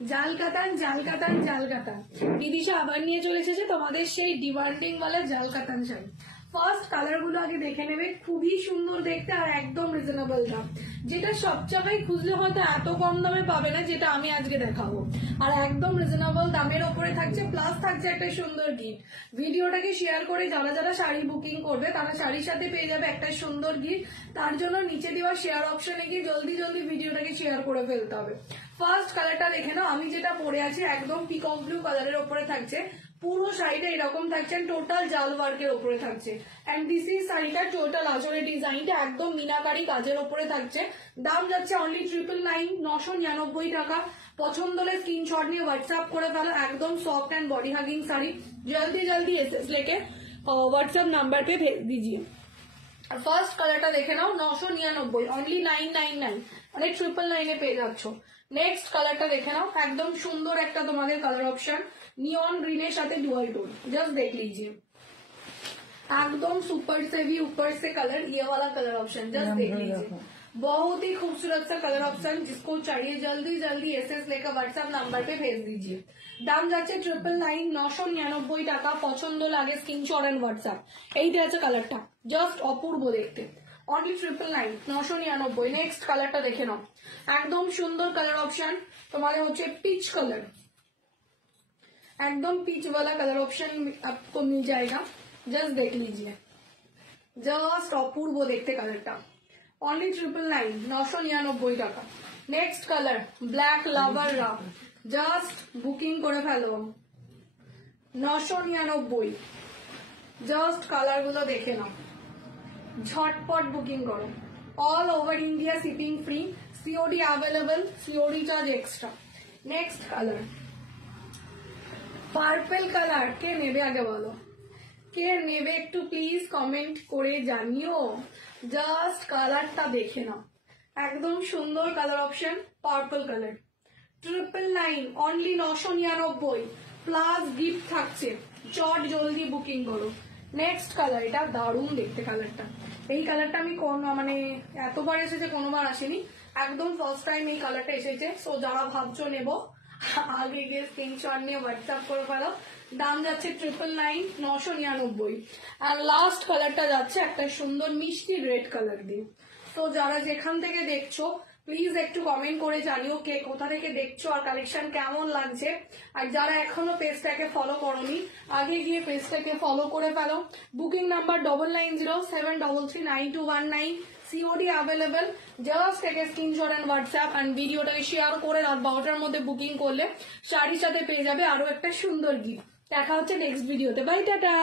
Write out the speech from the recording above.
জাল কাতান জাল কাতান জাল কাতান বিদিশা আবার নিয়ে চলে এসেছে তোমাদের সেই ডিমান্ডিং वाला জাল কাতান শাড়ি। ফার্স্ট কালার গুলো আগে দেখে নেবে, খুবই সুন্দর দেখতে আর একদম রিজনেবল দাম, যেটা সব জায়গায় খুঁজলে হয়তো এত কম দামে পাবে না যেটা আমি আজকে দেখাবো, আর একদম রিজনেবল দামের ওপরে থাকছে, প্লাস থাকছে একটা সুন্দর গিফট। ভিডিওটাকে শেয়ার করে যারা যারা শাড়ি বুকিং করবে তারা শাড়ির সাথে পেয়ে যাবে একটা সুন্দর গিফট। তার জন্য নিচে দেওয়া শেয়ার অপশনে গিয়ে জলদি জলদি ভিডিওটাকে শেয়ার করে ফেলতে হবে। ফার্স্ট কালারটা দেখে নাও, আমি যেটা পরে আছি একদম পিকক ব্লু কালারের ওপরে থাকছে, পুরো শাড়িটা এরকম থাকছে, টোটাল জাল ওয়ার্কের ওপরে থাকছে। এন্ড দিস ইজ শাড়িটা টোটাল আঁচলের ডিজাইনটা একদম মিনাকারি কাজের ওপরে থাকছে। দাম যাচ্ছে অনলি 999 999 টাকা। পছন্দ হলে স্ক্রিনশট নিয়ে হোয়াটসঅ্যাপ করে ফেলো, একদম soft and body hugging sari. जल्दी जल्दी एसएस लेके व्हाट्सएप नंबर पे भेज दीजिए। ফার্স্ট কালারটা দেখে নাও, 999 অনলি 999 মানে 999 এ পেয়ে যাচ্ছ। নেক্সট কালারটা দেখে নাও, একদম সুন্দর একটা তোমাদের কালার অপশন, নিয়ন গ্রিনের সাথে ডুয়াল টোन, जस्ट देख लीजिए एकदम सुपर से भी ऊपर से कलर, ये वाला कलर ऑप्शन जस्ट देख लीजिए, बहुत ही खूबसूरत सा कलर ऑप्शन। जिसको चाहिए जल्दी जल्दी एसएस लेकर व्हाट्सएप नंबर पे भेज दीजिए। দাম যাচ্ছে 999 999 টাকা। পছন্দ লাগে স্ক্রিনশট এন্ড হোয়াটসঅ্যাপ। এইটা আছে কালারটা, জাস্ট অপূর্ব দেখতে, অনলি 999 999। নেক্সট কালারটা দেখে নাও, একদম সুন্দর কালার অপশন তোমাদের হচ্ছে পিচ কালার, एकदम पीच वाला कलर ऑप्शन आपको मिल जाएगा, जस्ट देख लीजिए, जस्ट अपूर्व देखते कलरটা, ओनली 999 999 টাকা। नेक्स्ट कलर ब्लैक लावर रा, जस्ट बुकिंग করে ফেলো 999। जस्ट কালার গুলো দেখে নাও, ঝটপট বুকিং করো, all over India shipping free, COD available, COD charge extra. Next colour purple colour, কে নেবে আগে বলো, কে নেবে একটু প্লিজ কমেন্ট করে জানিও। জাস্ট কালারটা দেখে নাও, একদম সুন্দর colour option, purple colour, 999 only 999 plus gift থাকছে, চট জলদি বুকিং করো। নেক্সট কালার, এটা দারুণ দেখতে কালারটা, এই কালারটা আমি মানে এতবার এসেছে কোনোবার আসেনি, একদম ফার্স্ট টাইম এই কালারটা এসেছে। সো যারা ভাবছো নেবো আগে গিয়ে স্ক্রিনশট নিয়ে হোয়াটসঅ্যাপ করে ফেলো। দাম যাচ্ছে 999 999। আর লাস্ট কালারটা যাচ্ছে একটা সুন্দর মিষ্টি রেড কালার দিয়ে। তো যারা যেখান থেকে দেখছো প্লিজ একটু কমেন্ট করে জানিও কে কোথা থেকে দেখছো আর কালেকশন কেমন লাগছে। আর যারা এখনো পেজটাকে ফলো করোনি আগে গিয়ে পেজটাকে ফলো করে ফেলো। Booking number 9907339219, COD available, just থেকে স্ক্রিনশট এন্ড হোয়াটসঅ্যাপ এন্ড ভিডিওটাকে শেয়ার করে রাত 12টার মধ্যে বুকিং করলে শাড়ির সাথে পেয়ে যাবে আরো একটা সুন্দর গিফট। দেখা হচ্ছে নেক্সট ভিডিওতে, বাই টাটা।